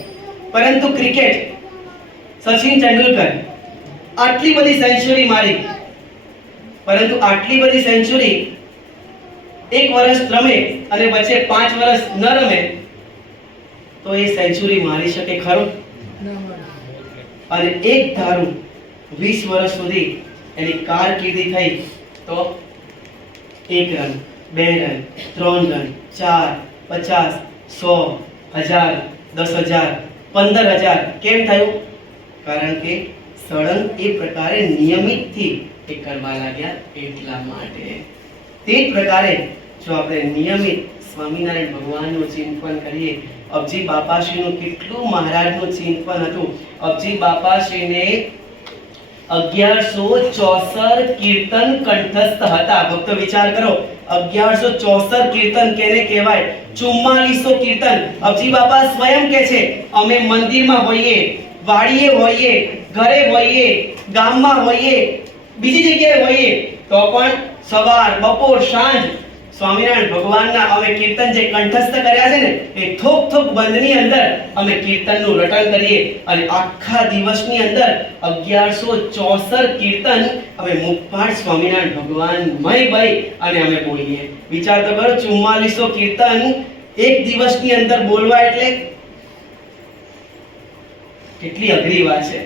પરંતુ ક્રિકેટ સચિન તેંડુલકર આટલી બધી સેન્ચુરી મારી, પરંતુ આટલી બધી સેન્ચુરી એક વર્ષ રમે અને વચ્ચે 5 વર્ષ ન રમે તો એ સેન્ચુરી મારી શકે ખરો? અને એક ધારું 20 વર્ષ સુધી એની કારકિર્દી થઈ તો 1 રન 2 રન 3 રન 4 50 100 1000 10,000 15,000 કેમ થયું? કારણ કે સળંગ એ પ્રકારે નિયમિતથી એ કરવા લાગ્યા એટલા માટે. તે જ પ્રકારે જો આપણે નિયમિત સ્વામિનારાયણ ભગવાનનું ચિંતન કરીએ. અબજી બાપાશ્રીનું કેટલું મહારાજનું ચિંતન હતું. અબજી બાપાશ્રીને 1164 કીર્તન કંઠસ્થ હતા. ભક્તો વિચાર કરો, 1164 કીર્તન કેને કહેવાય? 4400 કીર્તન. અબજી બાપા સ્વયં કહે છે અમે મંદિરમાં હોઈએ, વાડીએ હોઈએ, ઘરે હોઈએ, ગામમાં હોઈએ, બીજી જગ્યાએ હોઈએ તો પણ સવાર બપોર સાંજ સ્વામિનારાયણ ભગવાનના અમે કીર્તન જે કંઠસ્થ કર્યા છે ને એ થોક થોક બંધની અંદર અમે કીર્તનનું રટણ કરીએ અને આખા દિવસની અંદર 1164 કીર્તન અમે મુખપાઠ સ્વામિનારાયણ ભગવાનમય ભઈ અને અમે બોલીએ. વિચાર તો કરો, 4400 કીર્તન એક દિવસની અંદર બોલવા એટલે કેટલી અઘરી વાત છે.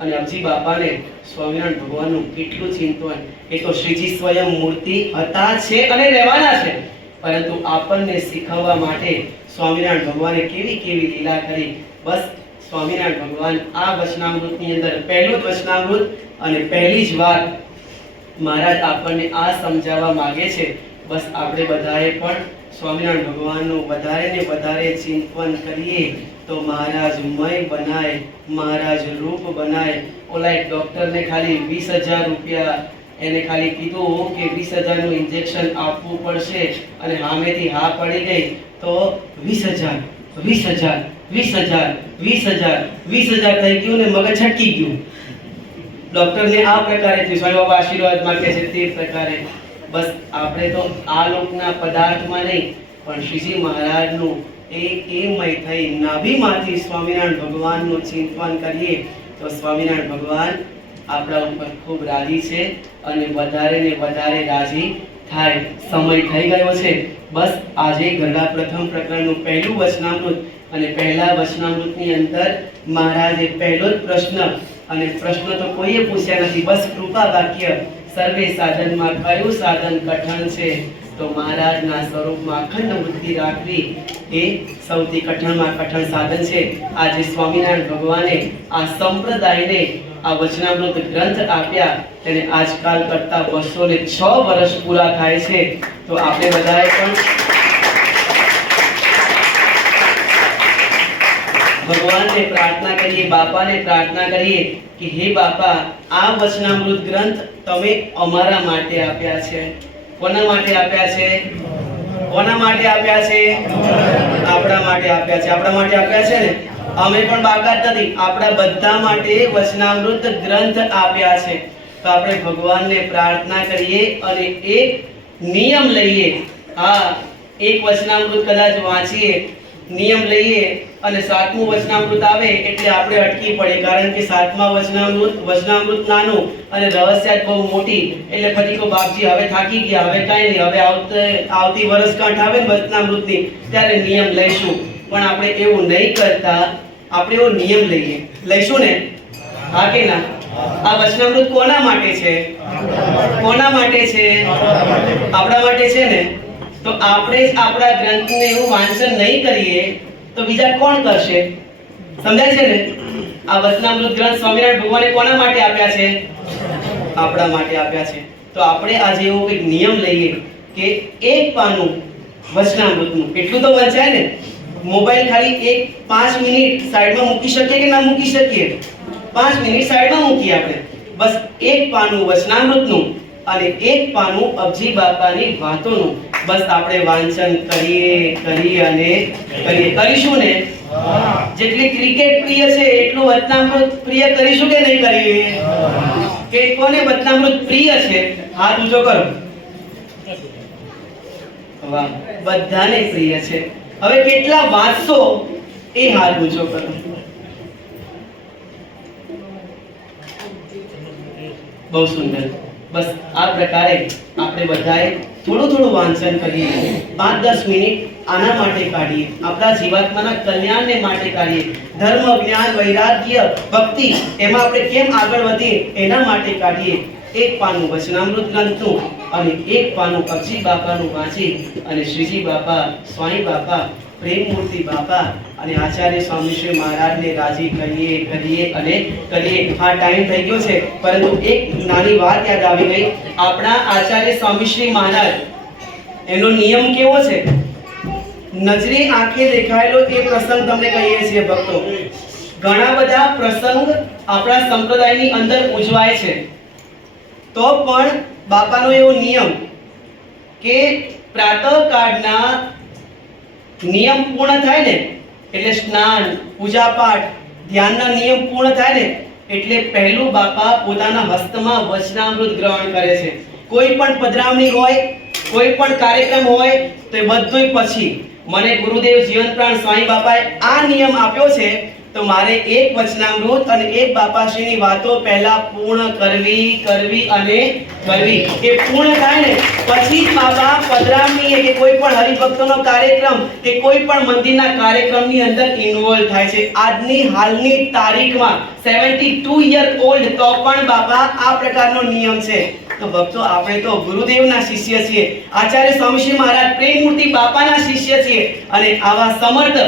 અને અબજી બાપાને સ્વામિનારાયણ ભગવાનનું કેટલું ચિંતન. એ તો શ્રીજી સ્વયં મૂર્તિ હતા છે અને રહેવાના છે, પરંતુ આપણને શીખવવા માટે સ્વામિનારાયણ ભગવાને કેવી કેવી લીલા કરી. બસ સ્વામિનારાયણ ભગવાન આ વચનામૃતની અંદર પહેલું જ વચનામૃત અને પહેલી જ વાત મહારાજ આપણને આ સમજાવવા માંગે છે. બસ આપણે બધાએ પણ સ્વામિનારાયણ ભગવાનનું વધારે ને વધારે ચિંતન કરીએ તો મહારાજ મય બનાય, મહારાજ રૂપ બનાય. ઓલા એક ડોક્ટરને ખાલી 20,000 રૂપિયા એને ખાલી કીધું કે 20,000 નું ઇન્જેક્શન આપવું પડશે અને સામેથી હા પડી ગઈ તો 20,000 20,000 20,000 20,000 20,000 થઈ ગયું ને મગજ છટકી ગયું. ડોક્ટરને આ પ્રકારે થયું. સ્વામી બાબા આશીર્વાદ માંગે છે તે પ્રકારે. બસ આપણે તો આ લોકના પદાર્થમાં નહીં પણ શ્રીજી મહારાજનું એમય થઈ નાભીમાંથી સ્વામિનારાયણ ભગવાનનું ચિંતન કરીએ તો સ્વામિનારાયણ ભગવાન આપણા ઉપર ખૂબ રાજી છે અને વધારે ને વધારે રાજી થાય. સમય થઈ ગયો છે. બસ આજે ગરડા પ્રથમ પ્રકરણનું પહેલું વચનામૃત અને પહેલા વચનામૃતની અંદર મહારાજે પહેલો જ પ્રશ્ન, અને પ્રશ્ન તો કોઈએ પૂછ્યા નથી, બસ કૃપા વાક્ય સર્વે સાધનમાં કયું સાધન કઠણ છે? તો મહારાજના સ્વરૂપમાં અખંડ વૃત્તિ રાખવી એ સૌથી કઠણમાં કઠણ સાધન છે. આજે સ્વામિનારાયણ ભગવાને આ સંપ્રદાયને આ વચનામૃત ગ્રંથ આપ્યા તેને આજકાલ કરતા 206 વર્ષ પૂરા થાય છે. તો આપણે બધાએ પણ ભગવાનને પ્રાર્થના કરીએ, બાપાને પ્રાર્થના કરીએ કે હે બાપા, આ વચનામૃત ગ્રંથ તમે અમારા માટે આપ્યા છે. કોના માટે આપ્યા છે? કોના માટે આપ્યા છે? આપણા માટે આપ્યા છે. આપણા માટે આપ્યા છે ને? અમે પણ બાકાત નથી. આપણા બધા માટે વચનામૃત ગ્રંથ આપ્યા છે. તો આપણે ભગવાનને પ્રાર્થના કરીએ અને એક નિયમ લઈએ. હા, એક વચનામૃત કદાચ વાંચીએ, નિયમ લઈએ અને 7મું વચનામૃત આવે એટલે આપણે અટકી પડે, કારણ કે 7મા વચનામૃત નાનું અને રહસ્યાત બહુ મોટી. એટલે પછી તો બાપજી હવે થાકી ગયા, હવે કાંઈ નહીં, હવે આવતી વર્ષગાંઠ આવે ને વચનામૃતની ત્યારે નિયમ લઈશું. પણ આપણે એવું નહીં કરતા. આપણે એવો નિયમ લઈશું ને? હા કે ના? આ વચનામૃત કોના માટે છે? કોના માટે છે? આપણા માટે છે ને? તો આપણે જ આપણા ગ્રંથને એવું વાંચન નહીં કરીએ તો બીજા કોણ કરશે? સમજાય છે ને? આ વચનામૃત ગ્રંથ સ્વામિનારાયણ ભગવાને કોના માટે આપ્યા છે? આપણા માટે આપ્યા છે. તો આપણે આજે એવો એક નિયમ લઈએ કે એક પાનું વચનામૃતનું એટલું તો વંચાય ને. મોબાઈલ ખાલી 5 મિનિટ સાઈડમાં મૂકી શકીએ કે ના મૂકી શકીએ? 5 મિનિટ સાઈડમાં મૂકીએ આપણે. બસ એક પાનું વચનામૃતનું અને એક પાનું અબજી બાપાની વાતોનું બસ આપણે વાંચન કરીશું ને? જેટલી ક્રિકેટ પ્રિય છે એટલું વચનામૃત પ્રિય કરીશું કે નહીં કરીએ? કે કોને વચનામૃત પ્રિય છે? હાથ ઊંચો કરો. વાહ, બધાને પ્રિય છે. હવે કેટલા વાંચશો એ હાથ ઊંચો કરો. બહુ સુંદર. બસ આ પ્રકારે આપણે બધાએ થોડું વાંચન કરીએ. 5-10 મિનિટ આના માટે કાઢીએ. આપણા જીવાત્માના કલ્યાણને માટે કાઢીએ. ધર્મ, જ્ઞાન, વૈરાગ્ય, ભક્તિ એમાં આપણે કેમ આગળ વધીએ એના માટે કાઢીએ. એક પાનું વચનામૃત ગ્રંથનું અને એક પાનું અબજી બાપાનું વાંચી અને શ્રીજી બાપા, સ્વામી બાપા, પ્રેમમૂર્તિ બાપા અને આચાર્ય સ્વામી શ્રી મહારાજને રાજી કરીએ. હા, ટાઈમ થઈ ગયો છે, પરંતુ એક નાની વાત યાદ આવી ગઈ. આપણા આચાર્ય સ્વામી શ્રી મહારાજ એનો નિયમ કેવો છે? નજરે આંખે દેખાયેલો એ પ્રસંગ તમને કહીએ છીએ ભક્તો. ઘણા બધા પ્રસંગ આપણા સંપ્રદાયની અંદર ઉજવાય છે, તો પણ બાપાનો એવો નિયમ કે પ્રાતઃકાળના નિયમ પૂર્ણ થાય ને એટલે સ્નાન, પૂજા પાઠ, ધ્યાનના નિયમ પૂર્ણ થાય ને એટલે પહેલું બાપા પોતાના હસ્તમાં વચનામૃત ગ્રહણ કરે છે. કોઈ પણ પધરામણી હોય, કોઈ પણ કાર્યક્રમ હોય તો એ બધું પછી મને ગુરુદેવ જીવન પ્રાણ સ્વામી બાપાએ આ નિયમ આપ્યો છે તો મારે એક વચનામૃત અને એક બાપાશ્રીની વાતો પહેલા પૂર્ણ કરવી. એ પૂર્ણ થાય ને પછી જ બાપા પધરામણી કે કોઈ પણ હરિભક્તોનો કાર્યક્રમ કે કોઈ પણ મંદિરના કાર્યક્રમની અંદર ઇન્વોલ્વ થાય છે. આજની હાલની તારીખમાં 72 યર ઓલ્ડ તો પણ બાપા આ પ્રકારનો નિયમ છે. તો ભક્તો, આપણે તો ગુરુદેવના શિષ્ય છીએ, આચાર્ય સ્વામી શ્રી મહારાજ પ્રેમમૂર્તિ બાપાના શિષ્ય છીએ અને આવા સમર્થ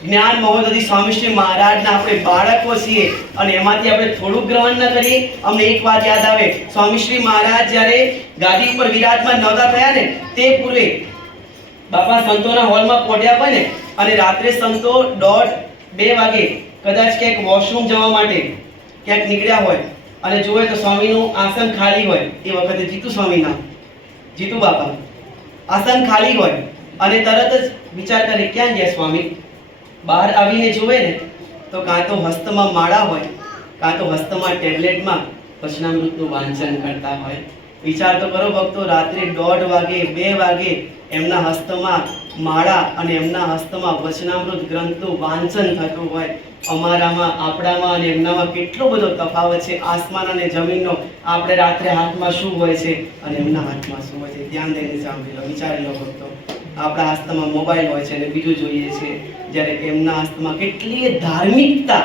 જ્ઞાન મહોદધિ સ્વામી શ્રી મહારાજના આપણે બાળકો છીએ અને એમાંથી આપણે થોડું ગ્રહણ ન કરીએ. અમને એક વાત યાદ આવે. સ્વામી શ્રી મહારાજ જ્યારે ગાદી ઉપર વિરાજમાન નહોતા થયા ને તે પૂર્વે બાપા સંતોના હોલમાં પહોંચ્યા હોય ને અને રાત્રે સંતો 1:30-2 વાગે કદાચ ક્યાંક વોશરૂમ જવા માટે ક્યાંક નીકળ્યા હોય અને જોવે તો સ્વામીનું આસન ખાલી હોય. એ વખતે જીતુ બાપા આસન ખાલી હોય અને તરત જ વિચાર કરે ક્યાં ગયા સ્વામી. બહાર આવીને જોવે ને તો કાં તો હસ્તમાં માળા હોય, કાં તો હસ્તમાં ટેબ્લેટમાં વચનામૃતનું વાંચન કરતા હોય. વિચાર તો કરો ભક્તો, રાત્રે 1:30 વાગે 2 વાગે એમના હસ્તમાં માળા અને એમના હસ્તમાં વચનામૃત ગ્રંથનું વાંચન થતું હોય. અમારામાં, આપણામાં અને એમનામાં કેટલો બધો તફાવત છે, આસમાન અને જમીનનો. આપણે રાત્રે હાથમાં શું હોય છે અને એમના હાથમાં શું હોય છે, ધ્યાન દઈને સાંભળી લો, વિચારી લો ભક્તો. આપણા હસ્તમાં મોબાઈલ હોય છે અને બીજું જોઈએ છે, જ્યારે એમના હસ્તમાં કેટલી ધાર્મિકતા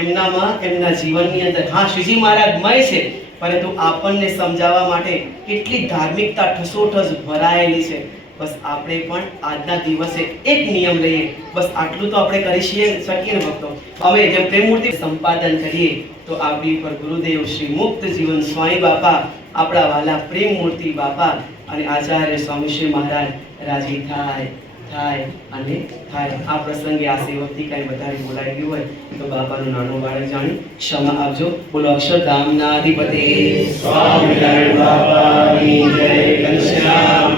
એમનામાં, એમના જીવનની અંદર. હા, શ્રીજી મહારાજ મય છે, પરંતુ આપણને સમજાવવા માટે કેટલી ધાર્મિકતા ઠસોઠસ ભરાયેલી છે. બસ આપણે પણ આજના દિવસે એક નિયમ લઈએ. બસ આટલું તો આપણે કરી શકીએ ને ભક્તો. હવે જેમ પ્રેમમૂર્તિ સંપાદન કરીએ તો આપણી પર ગુરુદેવ શ્રી મુક્ત જીવન સ્વામી બાપા, આપણા વાલા પ્રેમમૂર્તિ બાપા અને આચાર્ય સ્વામી શ્રી મહારાજ રાજી થાય. આ પ્રસંગે આ સેવકથી કઈ વધારે બોલાઈ ગયું હોય તો બાપાનું નાનું બાળક જાણી ક્ષમા આપજો. બોલો અક્ષરધામના અધિપતિ સ્વામિનારાયણ બાપાની જય. ઘનશ્યામ